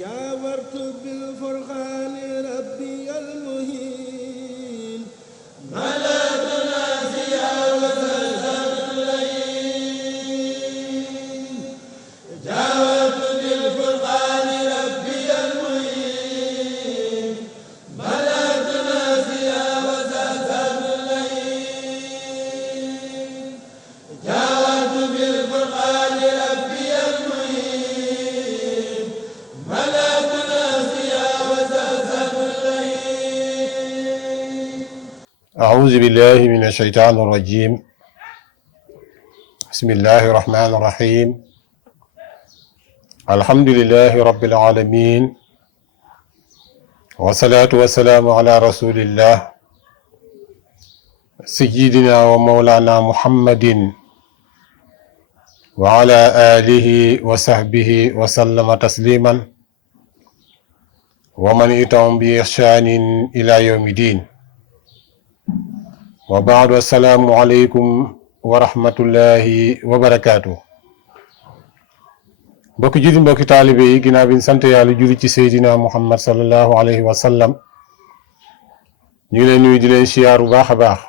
جاورت بالفرقان ربي المهين ملأت ناسيا وزلزلت الليل جاورت بالفرقان ربي المهين ملأت ناسيا وزلزلت الليل جاورت بالفرقان ربي المهين ملأت ناسيا وزلزلت الليل. أعوذ بالله من الشيطان الرجيم. بسم الله الرحمن الرحيم. الحمد لله رب العالمين، والصلاة والسلام على رسول الله سيدنا ومولانا محمد وعلى آله وصحبه وسلم تسليما ومن اتهم بإحسان إلى يوم الدين. وبعد السلام عليكم ورحمة الله وبركاته. mbokki julli mbokki taalibe yi, ginnaaw bi ñu sant yàlla julli ci Seydina Muhammad sallallahu alayhi wa sallam, ñu ngi leen nuyu di leen siyaar bu baax a baax.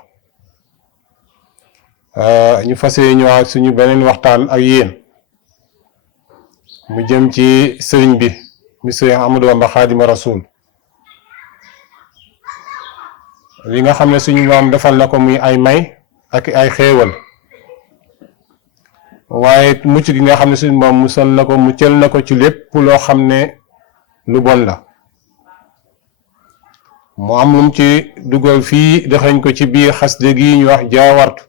ñu fas yéene ñëwaat suñu beneen waxtaan ak yéen mu jëm ci sëriñ bi mi sëriñ Ahmadou Bamba Xaadimu Rasuul, li nga xam ne suñu moom defal na ko muy ay may ak ay xéewal, waaye mucc gi nga xam ne suñu moom musal na ko muccal na ko ci lépp loo xam ne lu bon la. mu am lum ci dugal fii dexañ ko ci biir xasde gi ñu wax jaawartu,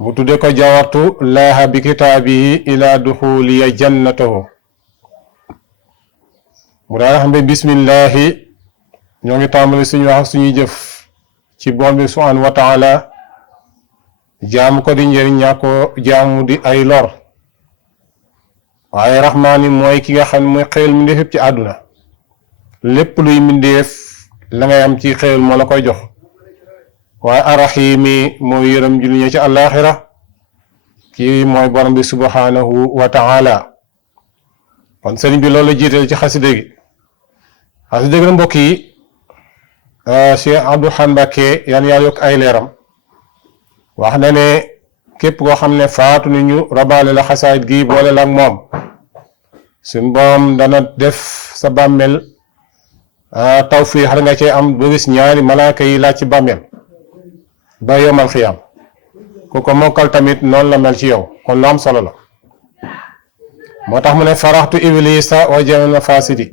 mu tudde ko jaawartu laaha bi kitaabihi ila duxuliya jannatahu. mu daa xam ne bismillahi ñoo ngi tàmbali suñu wax suñuy jëf ci borom bi subhanahu wa taala, jaamu ko di njëriñ, ñaa ko jaamu di ay lor. waaye raxmaani mooy ki nga xam ne mooy xéewal mbindeef yëpp ci àdduna, lépp luy mbindeef la ngay am ci xéewal moo la koy jox. waaye arraxiimi mooy yërëm julli ñi ci àllaaxira, kii mooy borom bi subhanahu wa taala. kon sëriñ bi loolu la jiital ci xaside gi. xaside gi na mbokk yi, Cheikh Abdou Khan Mbacké yan yàlla yokk ay leeram wax na ne képp koo xam ne faatu ni ñu rabaale la xasaayit gi boole la ak moom, suñ borom dana def sa bàmmeel tawfiix nga cee am ba gis ñaari malaaka yi laaj ci bàmmeel ba yomal xiyaam. ku ko mokkal tamit noonu la mel ci yow, kon lu am solo la. moo tax mu ne faraxtu iblisa wa jamil fasidi,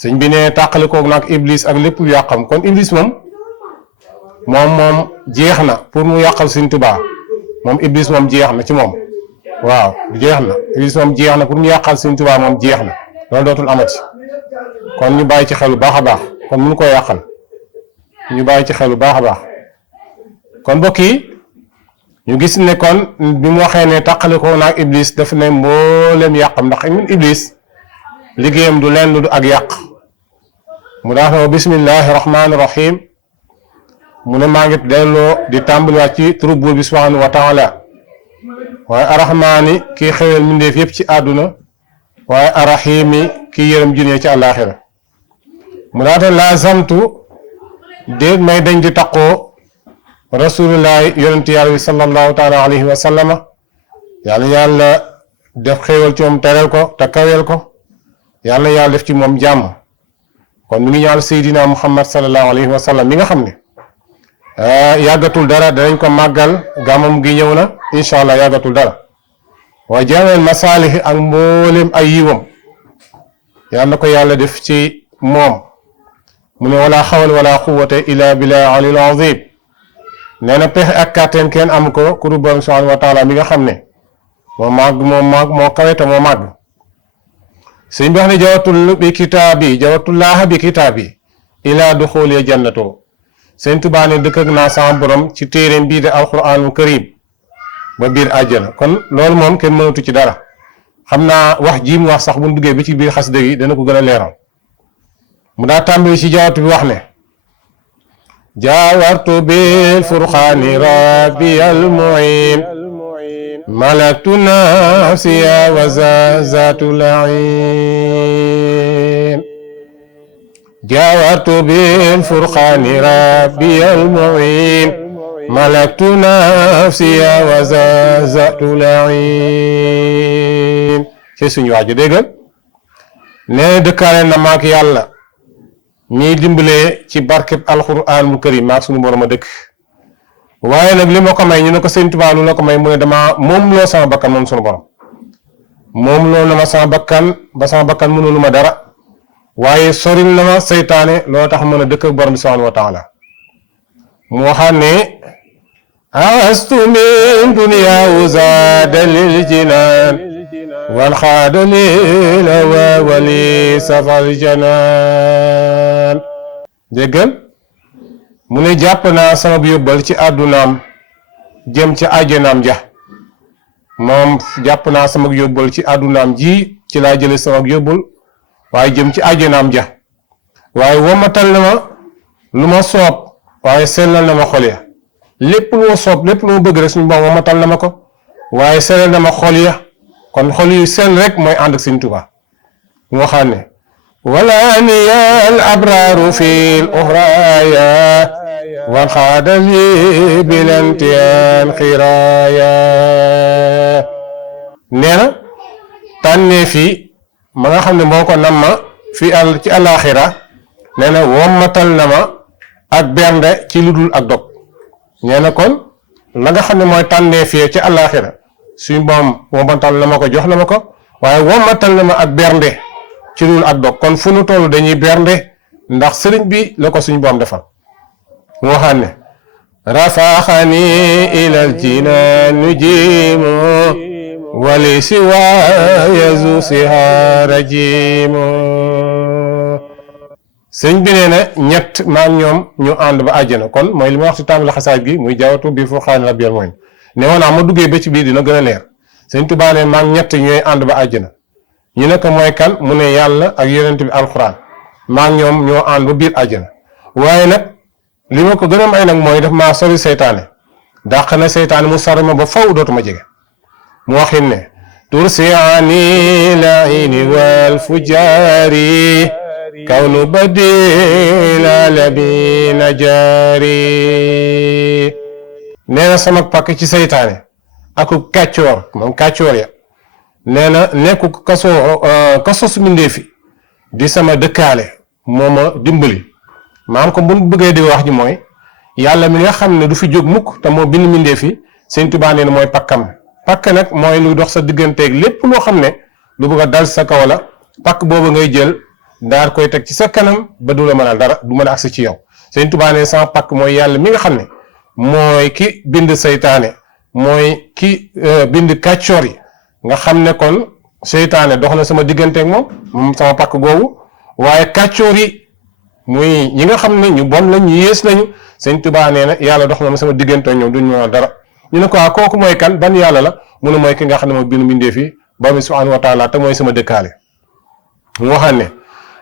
sëñ bi ne tàqali koog nag iblis ak lépp lu yàqam. kon iblis moom jeex na pour mu yàqal Sëñ Tuubaa. moom iblis moom jeex na ci moom, waaw jeex na. iblis moom jeex na pour mu yàqal Sëñ Tuubaa, moom jeex na, loolu dootul amati. kon ñu bàyyi ci xel bu baax a baax, kon mënu ko yàqal, ñu bàyyi ci xel bu baax a baax. kon mbokk yi, ñu gis ne kon bi mu waxee ne tàqali ko nag iblis daf ne mboolem yàqam, ndax ñun iblis liggéeyam du leen lu du ak yàq. mu daa wax bismillahi rahmaani rahim, mu ne maa ngi delloo di tàmbaliwaat ci turu buur bi subhanahu wa taala. waaye arrahmaani kii xewel mbindeef yëpp ci àdduna, waaye arrahimi kii yërëm junee ci àllaaxira. mu daata laazamtu déet may dañ di taqoo rasulullahi yonent yàlla bi sallallahu taala alayhi wa sallama, yàlla def xéewal ci moom tereel ko te kaweel ko, yàlla def ci moom jàmm. kon mi ngi ñaan Seydina Muhammad sallallahu alayhi wa sallam mi nga xam ne yàggatul dara danañ ko màggal, gàmmam gi ñëw na incha allah, yàggatul dara. waaye jaameel masaalih ak mboolem ay yiwam yàlla na ko yàlla def ci moom. mu ne wala xawal wala quwwata illa billahi alil azim, nee na pexe ak kàttan kenn am ko ku dul borom subhanahu wa taala mi nga xam ne moo màgg moo kawe te moo màgg. sëñ bi wax ne jawatullaaha bi kitaabi ila duxuuli jannatoo. sëñ Tuubaa ne dëkk ak naa sama borom ci téeréem bii de alquraanul karim ba biir àjjana. kon loolu moom kenn mënatu ci dara. xam naa wax ji mu wax sax bu ñu duggee ba ci biir xasida gi dana ko gën a leeral. mu daa tàmbali ci jaawatu bi wax ne جاورت بالفرقان ربي المعين ملكت نفسي وزازات العين جاورت بالفرقان ربي المعين ملكت نفسي وزازات العين ci suñu waaju déggal ne dëkkaale na maak yàlla ñiy dimbalee ci barkeb alxuraan mu karim maak suñu borom a dëkk waaye nag li ma ko may ñu ne ko Sëñ Tuubaa lu la ko may mu ne dama moom loo sama bakkan moom suñu borom moom loo na ma sama bakkan ba sama bakkan mënulu ma dara waaye soril na ma seytaane loo tax mën a dëkk ak borom bi subhaanahu wa taala mu waxaat ne astu min dunya zaada lil jinaan wal xaada lil hawa wali safal janaan déggal mu ne jàpp naa sama yóbbal ci àddunaam jëm ci àjjanaam ja moom jàpp naa sama yóbbal ci àddunaam ji ci laa jële sama yóbbal waaye jëm ci àjjanaam ja waaye womatal na ma lu ma soob waaye sellal na ma xol ya lépp lu ma soob lépp lu ma bëgg rek suñu borom womatal na ma ko waaye sellal na ma xol ya kon xol yu sell rek mooy ànd ak Sëñ Tuubaa mu waxaan ne wala niyal abraaru fil uxraaya wan xaadali bilantiyaan xiraaya nee na tànnee fii ma nga xam ne moo ko nam ma fi ci àllaaxira nee na wommatal na ma ak bernde ci lu dul ak dog nee na kon la nga xam ne mooy tànnee fii ci àllaaxira suñu boom wommatal na ma ko jox na ma ko waaye wommatal na ma ak bernde ci lu dul ak dog kon fu nu toll dañuy bernde ndax sëriñ bi la ko suñu boom defal mu waxaan ne rafaaxani ilal jinaan nujimu wali siwa yazu sihaara jimu sëñ bi nee na ñett maa ñoom ñu ànd ba àjjana kon mooy li ma wax ci tàmbali xasaaj gi muy jawatu bi fu xaani rabbiyal mooy ne woon ma duggee ba ci biir dina gën a leer sëñ Tuubaa ne maa ñett ñooy ànd ba àjjana ñu ne ko mooy kan mu ne yàlla ak yonent bi alxuraan maa ñoom ñoo ànd ba biir àjjana waaye nag li ma ko gën a may nag mooy daf maa sori seytaane dàq na seytaane mu sori ma ba faw dootuma jege mu waxin ne tursiani laini wal fujaari kawnu badila labina jaari nee na sama pakk ci seytaane aku kàccoor moom kàccoor ya nee na nekku kaso su mbindéefi di sama dëkkaale moo ma dimbali maam ko bu bëggee di wax ji mooy yàlla mi nga xam ne du fi jóg mukk te moo bind mbindéefi Sëñ Tuubaa nee na mooy pakkam pakk nag mooy lu dox sa digganteeg lépp loo xam ne lu bëgg a dal sa kaw la pakk boobu ngay jël daal koy teg ci sa kanam ba du la mënal dara du mën a agsi ci yow Sëñ Tuubaa ne sama pakk mooy yàlla mi nga xam ne mooy ki bind seytaane mooy ki bind kàccoor yi nga xam ne kon seytaane dox na sama digganteeg moom sama pakk googu waaye kàccoor yi muy ñi nga xam ne ñu bon lañ ñu yées lañu Sëñ Tuubaa nee na yàlla dox na ma sama digganteeg ñoom duñ mën dara ñu ne ko kooku mooy kan ban yàlla la mu ne mooy ki nga xam ne mooy bind mbindeef yi borom subhaanahu wa taala te mooy sama dëkkaale mu waxaan ne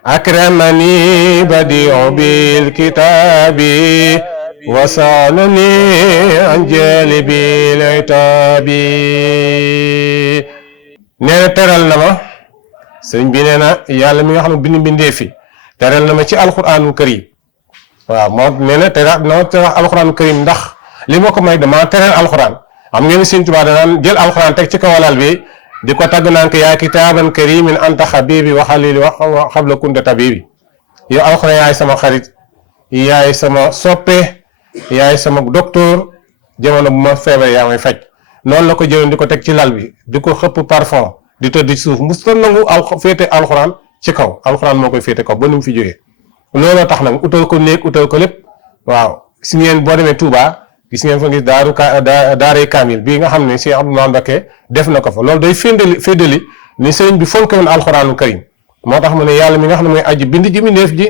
akramani badiu bil kitaabi wasaanani an jalibil itaabi nee na teral na ma sëñ bi nee na yàlla mi nga xam ne bind mbindeef yi teral na ma ci alxuraanul karim waaw moo nee na teral alxuraanul karim ndax li ma ko may dama teral alxuraan xam ngeen Sëñ Tuubaa danaan jël alxuraan teg ci kawalal bi di ko tagg naan ko yaa kitaaban karimin anta xabibi wa xalili wa xabla kunta tabibi yow alxuraan yaay sama xarit yaay sama soppe yaay sama docteur jamono bu ma feebar yaa may faj noonu la ko jëloon di ko teg ci lal bi di ko xëpp parfum di tëdd ci suuf mus ta nangu féete alxuraan ci kaw alxuraan moo koy féete kaw ba nu mu fi jógee looloo tax nag utal ko néeg utal ko lépp waaw si ngeen boo demee Touba gis ngeen fa gis daaray kaamil bii nga xam ne Cheikh Abdoulaye Mbacké def na ko fa loolu day féddali ni sëriñ bi fonke woon alxuraanu karim moo tax mu ne yàlla mi nga xam ne mooy aji bind ji mbindeef ji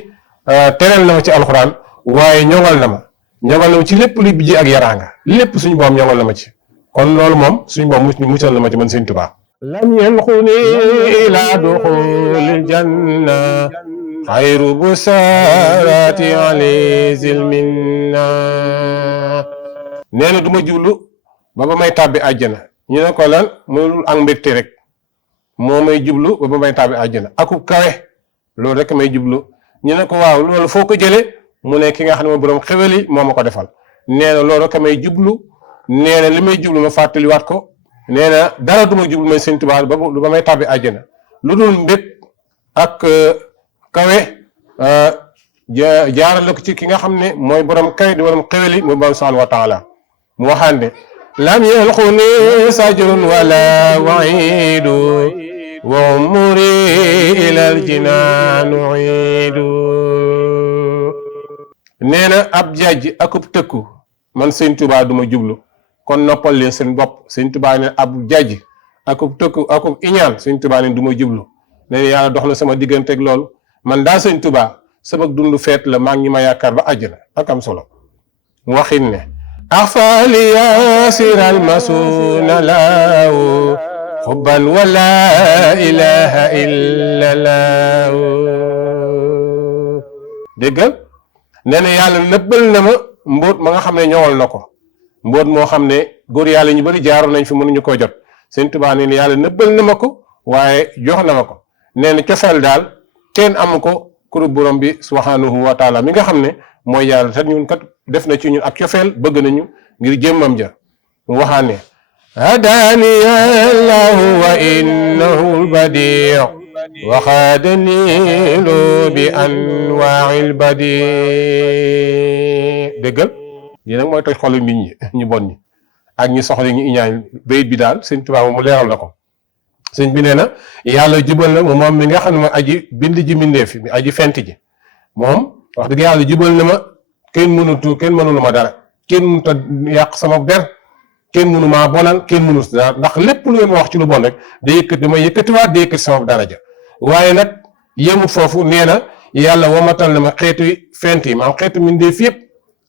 tereel na ma ci alxuraan waaye ñoŋal na ma ci lépp lu bi ji ak yaraanga lépp suñu boom ñoŋal na ma ci kon loolu moom suñu boom muccal na ma ci man Sëriñ Tuubaa lam yanxuni ila duxulil janna xayru busarati alizil minna nee na du ma jublu ba may tàbbi àjjana ñu ne ko lan mënul ak mbégte rek moo may jublu ba may tàbbi àjjana akub kawe loolu rek may jublu ñu ne ko waaw loolu foo ko jëlee mu ne ki nga xam ne mooy borom xewel yi moo ma ko defal nee na loolu rek may jublu nee na li may jublu ma fàttaliwaat ko nee na dara du ma jublu may Sëñ Tuubaa ba may tàbbi àjjana lu dul mbég ak kawe jaarale ko ci ki nga xam ne mooy borom kawe di borom xewel yi mooy borom subhaanahu wa taala mu waxaan ne lam yalquni sajrun wala wa'idu wa umuri ila aljinaan u'idu nee na ab jajj akub tëkku man Sëñ Tuubaa du ma jublu kon noppal leen seen bopp Sëñ Tuubaa ne ab jajj akub tëkku akub iñaan Sëñ Tuubaa ne du ma jublu nee na yàlla dox na sama digganteeg loolu man daa Sëñ Tuubaa sama dund feet la maa ngi ma yaakaar ba àjjana ak am solo mu waxin ne axfaali yaasiral masuuna laaw xubban wala ilaha illa laaw déggal nee na yàlla nëbbal na ma mbóot ma nga xam ne ñëwal na ko mbóot moo xam ne góor yàlla ñu bari jaaroon nañ fi mënuñu ko jot Sëñ Tuubaa nee na yàlla nëbbal na ma ko waaye jox na ma ko nee na cofeel daal kenn amu ko kuru borom bi subhanahu wa taala mi nga xam ne mooy yàlla te ñun kat def na ci ñun ak cofeel bëgg nañu ngir jëmmam ja mu waxaan ne hadaani allahu wa innahu albadi waxaadani loo bi anwaa'il badi déggal lii nag mooy toj xolu nit ñi ñu bon ñi ak ñi soxla ñu iñaan bayit bi daal Sëñ Tuubaa mu leeral na ko sëñ bi nee na yàlla jubal na moom mi nga xam ne mooy aji bind ji mbindeef mi aji fent ji moom wax dëgg yàlla jubal na ma kenn mënulu ma dara kenn mënut a yàq sama der kenn mënu maa bonal kenn mënu dara ndax lépp lu ma wax ci lu bon rek day yëkkati damay yëkkatiwaat day yëkkati sama daraja waaye nag yemut foofu nee na yàlla womatal na ma xeetu fent yi maanaam xeetu mbindeef yëpp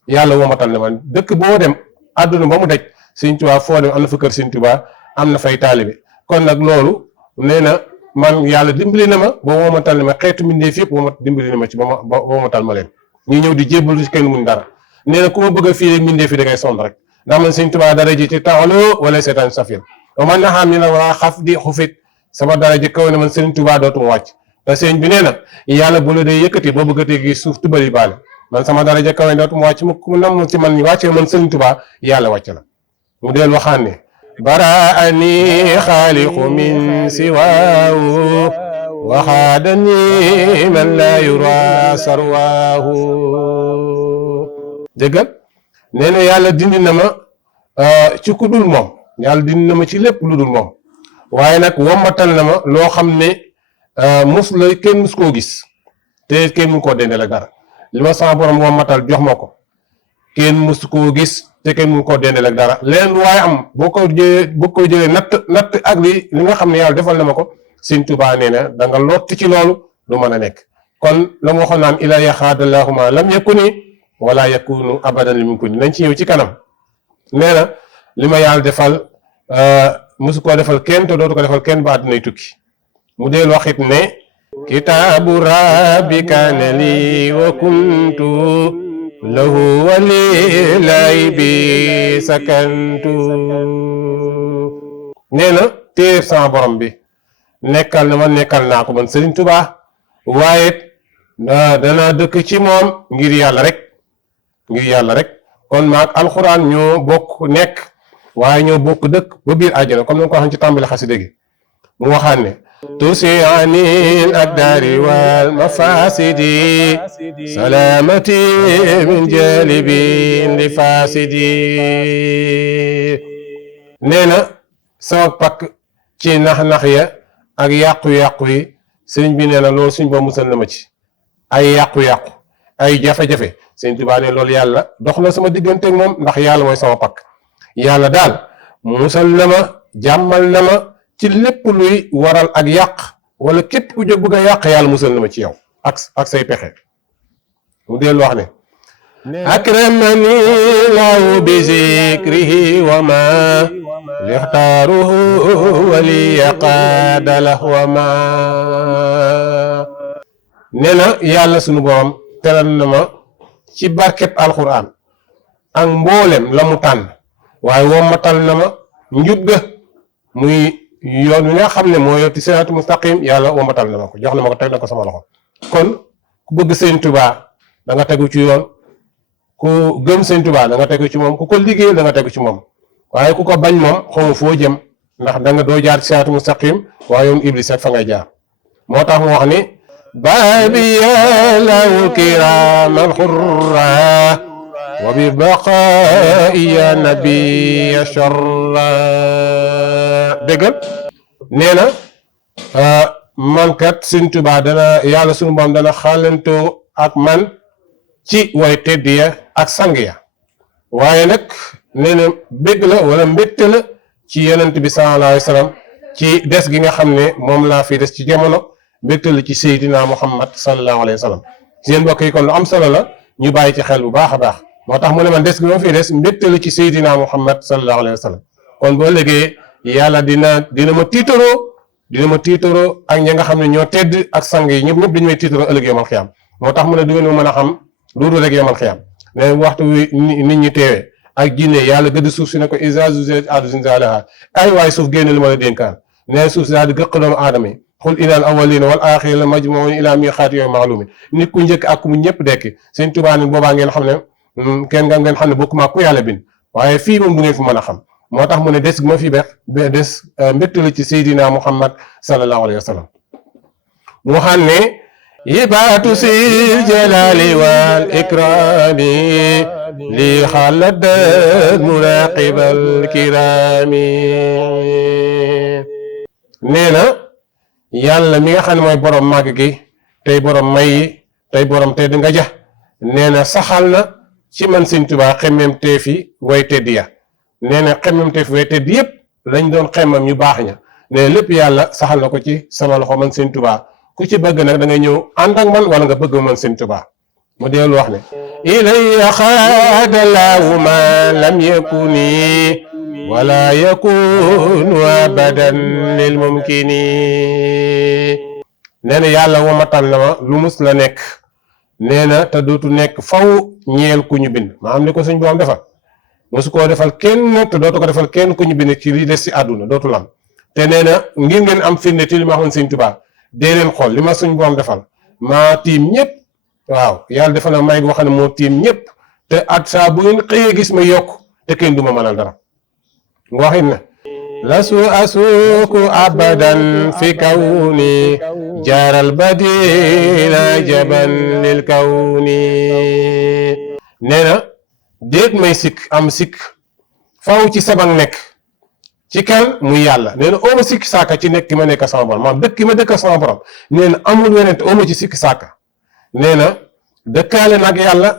yàlla womatal na ma dëkk boo dem àdduna ba mu daj Sëñ Tuubaa foo dem am na fa kër Sëñ Tuubaa am na fay taalibe kon nag loolu nee na man yàlla dimbali na ma ba womatal na ma xeetu mbindeef yëpp dimbali na ma ci ba womatal ma leen ñu ñëw di jébbalu ci kenn mun dara nee na ku ma bëgg a fii rek mbindeef yi da ngay sonn rek ndax man Sëñ Tuubaa dara ji ci taxaloo wala seetaan safir ba man na xam ni la waa xaf di xufit sama dara ji kaw ne man Sëñ Tuubaa dootuma wàcc te sëñ bi nee na yàlla bu la day yëkkati boo bëggatee gi suuf tubali baale man sama dara ji kaw ne dootuma wàcc mu nam ci man wàccee man Sëñ Tuubaa yàlla wàcc la mu deel waxaan ne baraani xaaliqu min siwaahu waxaadani man laa yura sarwaahu déggal nee na yàlla dindi na ma ci ku dul moom yàlla dindi na ma ci lépp lu dul moom waaye nag wommatal na ma loo xam ne kenn mus koo gis te kenn mun koo dendale dara li ma sama borom wommatal jox ma ko kenn mus koo gis te kenn mun koo dendale ak dara leneen waaye am boo ko jëlee natt ak li nga xam ne yàlla defal na ma ko Sëñ Tuubaa nee na da nga lott ci loolu du mën a nekk kon la ma waxoon naan ilaa yaxaadallahuma lam yakuni wala yakunu abadan li mun nañ ci ñëw ci kanam nee na li ma yàlla defal musu koo defal kenn te dootu ko defal kenn ba àddunay tukki mu deel waxit ne kitaabu rabbi kaana lii wa kuntu lahu walilay bi sakantu nee na téere sama borom bi nekkal na ma nekkal naa ko man Sëriñ Tuubaa waaye danaa dëkk ci moom ngir yàlla rek kon maag alxuraan ñoo bokk nekk waaye ñoo bokk dëkk ba biir àjjana comme na ko waxee ci tàmbali xasida gi mu waxaan ne tusi anil akdari wal mafasidi salamati min jalibin li fasidi nee na sama pakk ci nax-nax ya ak yàqu-yàqu yi sëriñ bi nee na loolu suñ boo musal na ma ci ay yàqu-yàqu ay jafe-jafe Sëriñ Tuubaa ne loolu yàlla dox na sama diggante ak moom ndax yàlla mooy sama pakk yàlla daal musal na ma jàmmal na ma ci lépp luy waral ak yàq wala képp ku jóg bëgg a yàq yàlla musal na ma ci yow ak say pexe mu dellu wax ne akramani laahu bi zikrihi wa ma lixtaaruhu wali yaqaadalah wa ma nee na yàlla sunu borom teral na ma ci barkeb alxuraan ak mboolem la mu tànn waaye wommatal na ma njub ga muy yoon wi nga xam ne moo yotti siraatu mustaqim yàlla womatal na ma ko jox na ma ko teg na ko sama loxo kon ku bëgg sëñ Tuubaa da nga tegu ci yoon ku gëm sëñ Tuubaa da nga tegu ci moom ku ko liggéey da nga tegu ci moom waaye ku ko bañ moom xamu foo jëm ndax da nga doo jaar ci siraatu mustaqim waaye yoon iblis ak fa ngay jaar moo tax mu wax ni baabi law kiraaman xurra wa bi baqaa'i ya nabiya sharra déggal nee na man kat sëñ Tuubaa dana yàlla sunu boom dana xaalantoo ak man ci way tedd ya ak sang ya waaye nag nee na bégg la wala mbégte la ci yonent bi sallallahu alayhi wa sallam ci des gi nga xam ne moom laa fi des ci jamono mbégte la ci Seydina Muhammad sallallahu alayhi wa sallam seen mbokk yi kon lu am solo la ñu bàyyi ci xel bu baax a baax moo tax mu ne man des gi ma fi des mbégte la ci Seydina Muhammad sallallahu alayhi wa sallam kon boo léegi yàlla dina ma tiitaroo ak ñi nga xam ne ñoo tedd ak sang yi ñëpp dañu may tiitaroo ëllëg yomal xiyam moo tax mu ne du ngeen mën a xam loolu rek yomal xiyam ne waxtu wi nit ñi teewee ak jinne yàlla gëdd suuf si ne ko isa zulzilatil ardu zilzalaha ay waay suuf génne li ma la dénkaan ne suuf si daal di gëq doomu aadama yi xul inal awwalina wal axirina majmuun ila miqaati yawmin ma'luum nit ku njëkk ak ku mu ñëpp dekki sëñ Tuubaa ni boobaa ngeen xam ne ngeen xam ne bokkuma ku yàlla bind waaye fii moom du ngeen fi mën a xam moo tax mu ne des gi ma fi des mbégte la ci Seydina Muhammad sallallahu alayhi wa sallam mu xam ne hibaatu sil jalali wal ikrami li xalad muraqibal kirami nee na yàlla mi nga xam ne mooy borom màgg gi tey borom may yi tey borom tedd nga ja nee na saxal na ci man sëñ Tuubaa xemmem teefi way tedd ya nee na xemmem teefi way tedd yëpp lañ doon xemmam ñu baax ña nee lépp yàlla saxal na ko ci sama loxo man sëñ Tuubaa ku ci bëgg nag da ngay ñëw ànd ak man wala nga bëgg man sëñ Tuubaa mu dellu wax ne ilaya xaadalaahu ma lam yakuni wala yakunu abadan lil mumkini nee na yàlla womatal na ma lu mus la nekk nee na te dootu nekk faw ñeel ku ñu bind maanaam ni ko suñ borom defal mosu koo defal kenn te dootu ko defal kenn ku ñu bind ci li des ci àdduna dootu lam te nee na ngir ngeen am firnde ci li ma waxoon sëñ Tuubaa dee leen xool li ma suñ borom defal maa tiim ñëpp waaw yàlla defal na may boo xam ne moo tiim ñëpp te at saa bu ngeen xëyee gis ma yokk te kenn du ma mënal dara waxit na lasu asuuku abadan fi kawni jaaral badina jaban lil kawni nee na déet may sikk am sikk faw ci sabang nekk ci kan muy yàlla nee na ooma sikki saaka ci nekk ki ma nekk sama borom maanaam dëkk ki ma dëkk sama borom nee na amul weneen te ooma ci sikki saaka nee na dëkkaale nag yàlla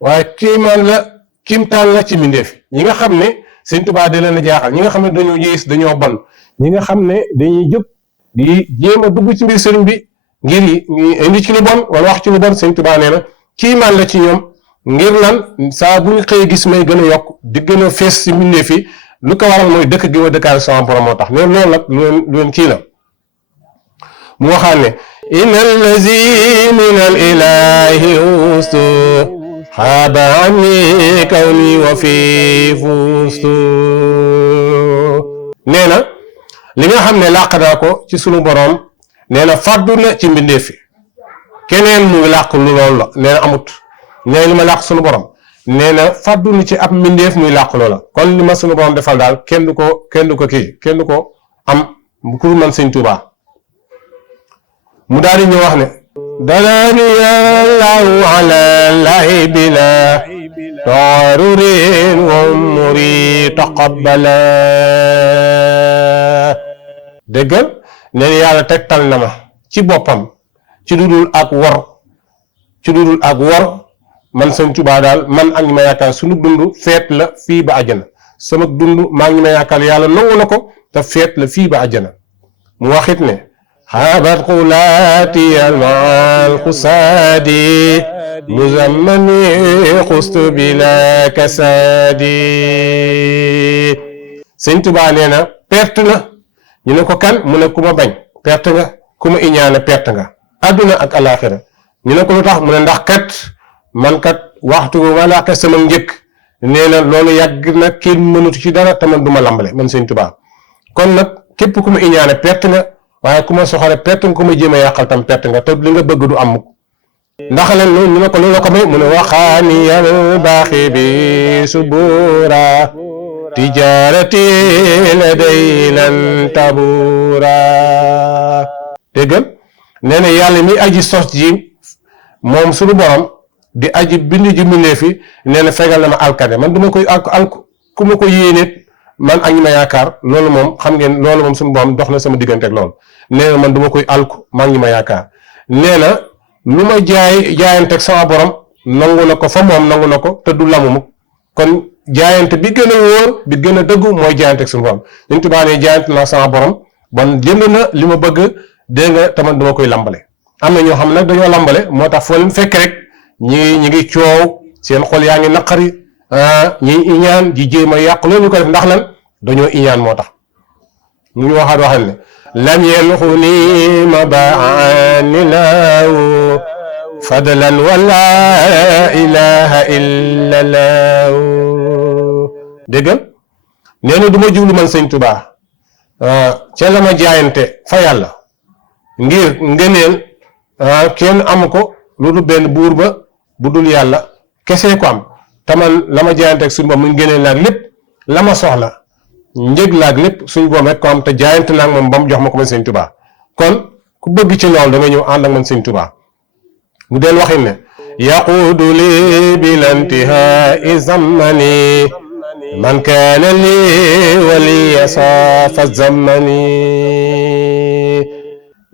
waaye kiimaan la kimtaan la ci mbindeef ñi nga xam ne sëñ Tuubaa da leen a jaaxal ñi nga xam ne dañoo yées dañoo bon ñi nga xam ne dañuy jóg di jéem a dugg ci mbir sëriñ bi ngir indi ci lu bon wala wax ci lu bon sëñ Tuubaa nee na kiimaan la ci ñoom ngir lan saa bu ñu xëyee gis may gën a yokk di gën a fees si mbindeef yi lu ko waral mooy dëkk gi ma dëkkaale sama borom moo tax ne loolu nag lu leen kii la mu waxaan ne inna allazi min al ilahi ustu xaaba anni kawni wa fi fustu nee na li nga xam ne làq naa ko ci sunu boroom nee na fàddu na ci mbindeef fi keneen mu ngi làq lu loolu la nee na amut nee na li ma làq sunu borom nee na fàddu na ci ab mbindeef muy làq loola kon li ma sunu borom defal daal kenn du ko am ku man sëñ Tuubaa mu daal di ñëw wax ne dalaani allahu ala lahi bila taarurin wa muri taqabbala déggal nee na yàlla tegtal na ma ci boppam ci dudul ak wor man sëñ Tuubaa daal man ak ñi ma yaakaar sunu dund feet la fii ba àjjana sama dund maa ngi ma yaakaar yàlla nangu na ko te feet la fii ba àjjana mu waxit ne xaabat xulaati almal xusaadi muzammani xustu bila kasaadi sëñ Tuubaa nee na perte na ñu ne ko kan mu ne ku ma bañ perte nga ku ma iñaane perte nga àdduna ak alaaxira ñu ne ko lu tax mu ne ndax kat man kat waxtu ma làqe sama njëkk nee na loolu yàgg na kenn mënatu ci dara te man du ma lambale man sëñ Tuubaa kon nag képp ku ma iñaane perte nga waaye ku ma soxore perte nga ku ma jéem a yàqal tam perte nga te li nga bëgg du am ndax leen ñu ne ko lu la ko may mu ne waxaaniyal baaxi bi subura tijarati laday lan tabura déggal nee na yàlla mi aji sos ji moom suñu borom di aji bind ji mbindee fi nee na fegal na ma alkade man du ma koy ku ma ko yéeneet man ak ñi ma yaakaar loolu moom xam ngeen loolu moom suñu borom dox na sama diggante ak loolu nee na man du ma koy alku maa ngi ñi ma yaakaar nee na lu ma jaayanteeg sama borom nangu na ko fa moom nangu na ko te du lamu mukk kon jaayante bi gën a wóor bi gën a dëggu mooy jaayanteeg suñu borom ñun tubaab ne jaayante naa sama borom bon jënd na li ma bëgg dégg nga tamit duma koy lambale am na ñoo xam nag dañoo lambale moo tax foo leen fekk rek ñi ngi coow seen xol yaa ngi naqari ñi iñaan ji jéem a yàq loolu ñu ko def ndax lan dañoo iñaan moo tax mu ñu waxal ne lam yelxuni ma baani laaw fadlan wala ilaha illa laaw déggal nee na du ma jublu man sëñ Tuubaa ca la ma jaayante fa yàlla ngir ngëneel kenn amu ko lu dul benn buur ba bu dul yàlla kese ko am taman la ma jaayante ak suñu boom mu ngëneel laag lépp la ma soxla njëg laag lépp suñu boom rek ko am te jaayante naag moom ba mu jox ma ko man sëñ Tuubaa kon ku bëgg ci loolu da nga ñëw ànd ak man sëñ Tuubaa mu del waxin ne yaquudu li bilantihaa zammani man kaana li waliya saafa zammani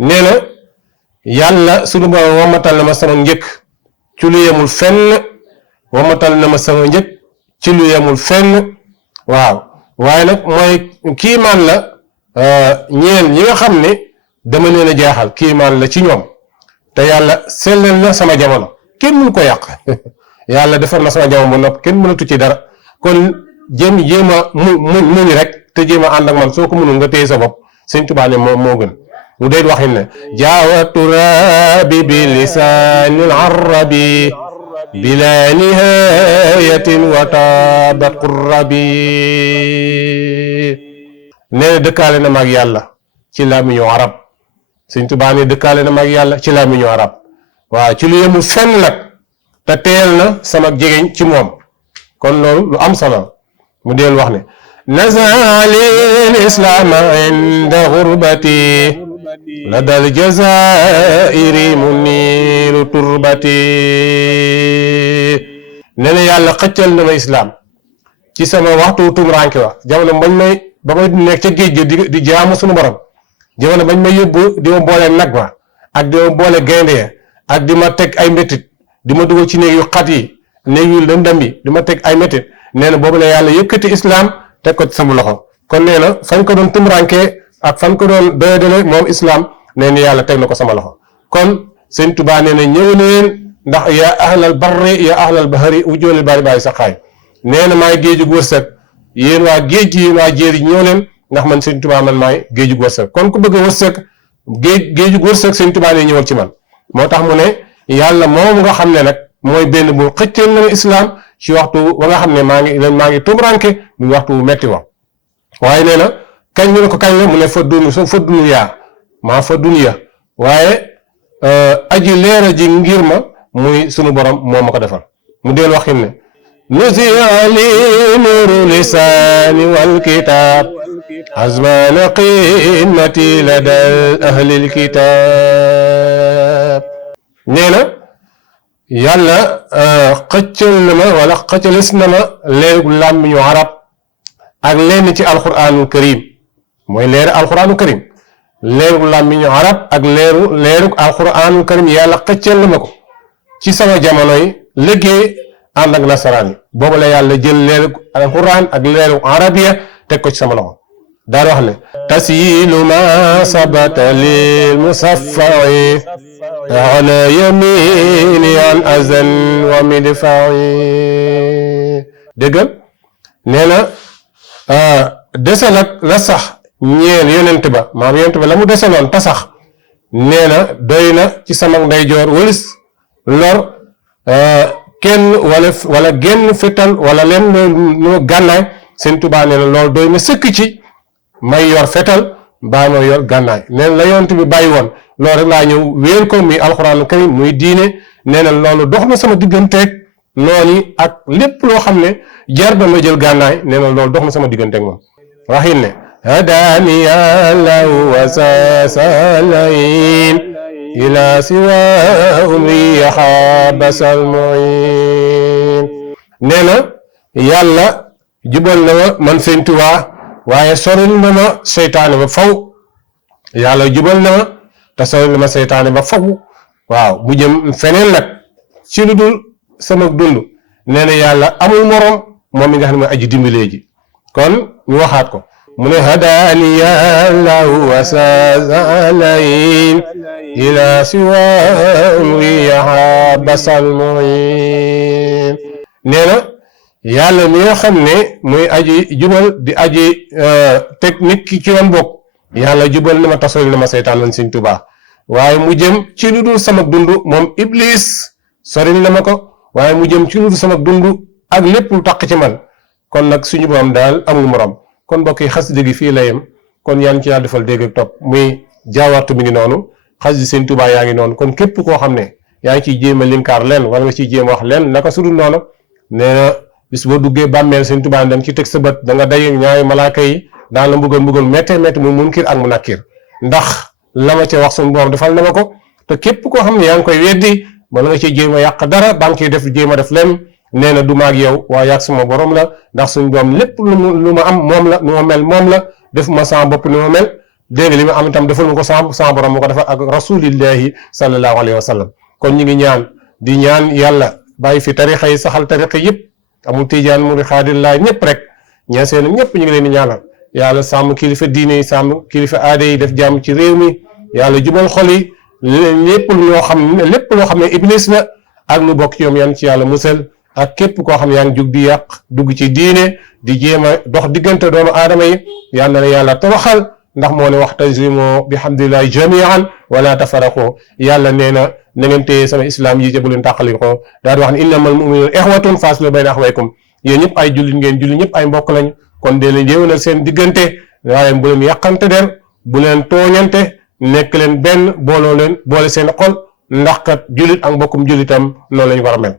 nee na yàlla sunu borom wamatal na ma sama njëkk ci lu yemul fenn wamatal na ma sama njëkk ci lu yemul fenn waaw waaye nag mooy kiimaan la ñeel ñi nga xam ne dama leen a jaaxal kiimaan la ci ñoom te yàlla sellal na sama jamono kenn mënu ko yàq yàlla defar na sama jamono ba nopp kenn mënatu ci dara kon jéem a muñ rek te jéem a ànd ak man soo ko mënul nga téye sa bopp sëñ Tuubaa ne moo gën mu dee waxin ne jaawatu rabi bi lisaanil arabi bila nihayatin wa taabat qurrabi nee na dëkkaale na maag yàlla ci làmmiñu arab sëñ Tuubaa ne dëkkaale na maag yàlla ci làmmiñu arab waaw ci lu yemul fenn nag te teel na sama jegeñ ci moom kon loolu lu am solo mu deel wax ne nazali lislaama inda gurbati ladal jazairi muniru turbati nee na yàlla xëccal na ma islaam ci sama waxtu tumuraanke wa jamono bañ may ba may nekk ca géej gi di jaamu suñu borom jamono bañ may yóbbu di ma boole nag ma ak di ma boole gaynde ya ak di ma teg ay métit di ma dugal ci néeg yu xat yi néeg yu lëndëm yi di ma teg ay métit nee na boobu la yàlla yëkkati islaam teg ko ci sama loxo kon nee na fañ ko doon tumuraanke ak fan ko doon doyadale moom islaam nee na yàlla teg na ko sama loxo kon sëñ Tuubaa nee na ñëw leen ndax yaa ahlal barri yaa ahlal bahri ujoolil bari bàyyi sa xaay nee na maay géejug wërsëg yéen waa géej gi yéen waa jéeri ñëw leen ndax man sëñ Tuubaa man maay géejug wërsëg kon ku bëgg a wërsëg géejug wërsëg sëñ Tuubaa ne ñëwal ci man moo tax mu ne yàlla moom nga xam ne nag mooy benn bu xëcceel na islaam ci waxtu wa nga xam ne maa ngi tumuraanke muy waxtu bu metti wa waaye nee na kañ ñu ne ko kañ la mu ne fa duniyaa maa fa duniya waaye aji leera ji ngir ma muy sunu borom moo ma ko defal mu deel waxin ne nusiya li nuuru lisaani wal kitaab azmana qimmati lada ahlil kitaab nee na yàlla xëccal na ma wala xëccalis na ma leerug làmmiñu arab ak lenn ci alquranul karim mooy leeru alquranul karim leerug làmmiñu arab ak leerug alquranul karim yàlla xëccal na ma ko ci sama jamono yi liggéey ànd ak nasaraan yi boobu la yàlla jël leerug alquran ak leerug arabiya teg ko ci sama loxo daal wax ne tasyilu ma sabata lil musaffai ala yamini an azan wa midfai déggal nee na desal ak la sax ñeel yonent ba maam yonent ba la mu desaloon ta sax nee na doy na ci sama ndeyjoor walis lor kenn wala genn fetal wala leen lu gànnaay sëñ Tuubaa nee na loolu doy na sëkk ci may yor fetal mbaa ma yor gànnaay nee na la yonent bi bàyyi woon loolu rek laa ñëw wéer ko muy alxuraanu karim muy diine nee na loolu dox na sama digganteeg noonu ak lépp loo xam ne jar na ma jël gànnaay nee na loolu dox na sama digganteeg moom waxin ne هداني الله وساسلين إلى سوى أمري حابس المعين نينا يالا جبل نما من سنتوا waaye soril na ma seytaane ba faw yàlla jubal na ma te soril na ma seytaane ba faw waaw bu jëm feneen nag ci lu dul sama dund nee na yàlla amul morom moom mi nga xam ne mooy aji dimbalee ji kon ñu waxaat ko mu ne hadaani yàllahu wasasalayin ila siwa umriyaha basal muin nee na yàlla mi nga xam ne muy aji jubal di aji teg nit ki ci yoon bokk yàlla jubal na ma tasol na ma seytaan man Sëñ Tuubaa waaye mu jëm ci lu dul sama dund moom iblis soril na ma ko waaye mu jëm ci lu dul sama dund ak lépp lu taq ci man kon nag suñu borom daal amul morom kon mbokk yi xasida gi fii la yem kon yaan ci yàlla defal dégg ak topp muy jaawartu mi ngi noonu xasida Sëñ Tuubaa yaa ngi noonu kon képp koo xam ne yaa ngi ciy jéem a linkaar leen wala nga ciy jéem a wax leen naka sudul noonu nee na bis boo duggee bàmmeel Sëñ Tuubaa dem ci teg sa bët da nga daje ñaari malaaka yi daan la mbugal méttee métti mu munkir ak mu nakkir ndax la ma ca wax suñu borom defal na ma ko te képp koo xam ne yaa ngi koy weddi wala nga ciy jéem a yàq dara ba nga ciy def jéem a def leen nee na du maag yow waa yàgg suma borom la ndax suñu borom lépp lu ma am moom la nu ma mel moom la defuma sama bopp ni ma mel dégg li ma am itam defal ma ko sama borom ma ko defal ak rasulillahi sallallahu alayhi wa sallam kon ñu ngi ñaan di ñaan yàlla bàyyi fi tarixa yi saxal tarixa yëpp amul tijaan mu xaadir laay ñëpp rek ñeeseen ñëpp ñu ngi leen di ñaanal yàlla sàmm kilifa diine yi sàmm kilifa aada yi def jàmm ci réew mi yàlla jubal xol yi lépp loo xam ne iblis la ak lu bokk ci ñoom yan ci yàlla musal ak képp koo xam ne yaa ngi jug di yàq dugg ci diine di jéem a dox diggante doomu aadama yi yal na la yàlla tabaxal ndax moo ne waxtasimu bi hamdillahi jamian wala tafaraqu yàlla nee na na ngeen téye sama islam yi jëbu leen tàqali ko daal di wax ne innamal mu'minuna ixwatun faslu bayna axwaykum yéen ñëpp ay jullit ngeen jullit ñëpp ay mbokk lañ kon dee leen yéwénal seen diggante waaye bu leen yàqante der bu leen tooñante nekk leen benn boole seen xol ndax kat jullit ak mbokkum jullitam noonu lañ war a mel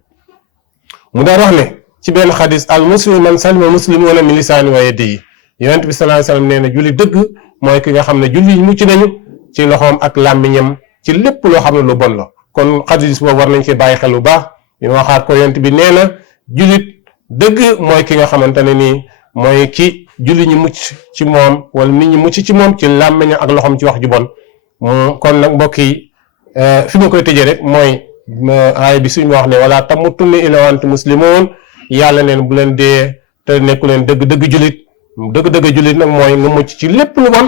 mu daal wax ne ci benn xadis al muslimu man salima muslimuuna min lisaani wa yadihi yonent bi sallallahu alayhi wasallam nee na julli dëgg mooy ki nga xam ne julli yi mucc nañu ci loxoom ak làmmiñam ci lépp loo xam ne lu bon la kon xadis boobu war nañ ci bàyyi xel bu baax ñu waxaat ko yonent bi nee na jullit dëgg mooy ki nga xamante ne nii mooy ki julli ñi mucc ci moom wala nit ñi mucc ci moom ci làmmiñam ak loxoom ci wax ju bon kon nag mbokk yi fi ma koy tëjee rek mooy aaya bi suñu wax ne wala tamutunna illaa wa antum muslimun yàlla neen bu leen dee te nekku leen dëgg-dëgg jullit nag mooy nga mucc ci lépp lu bon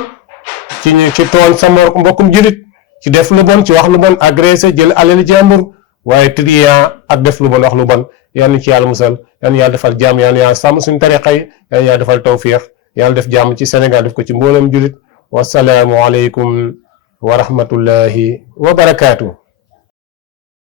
ci tooñ sa mbokkum jullit ci def lu bon ci wax lu bon agressé jël alali jàmbur waaye trian ak def lu bon wax lu bon yal na ci yàlla musal yal na yàlla defal jàmm yal na yàlla sàmm suñu tariqa yi yal na yàlla defal tawfiix yàlla def jàmm ci Sénégal def ko ci mboolem jullit wasalaamu aleykum wa rahmatullahi wa barakaatu.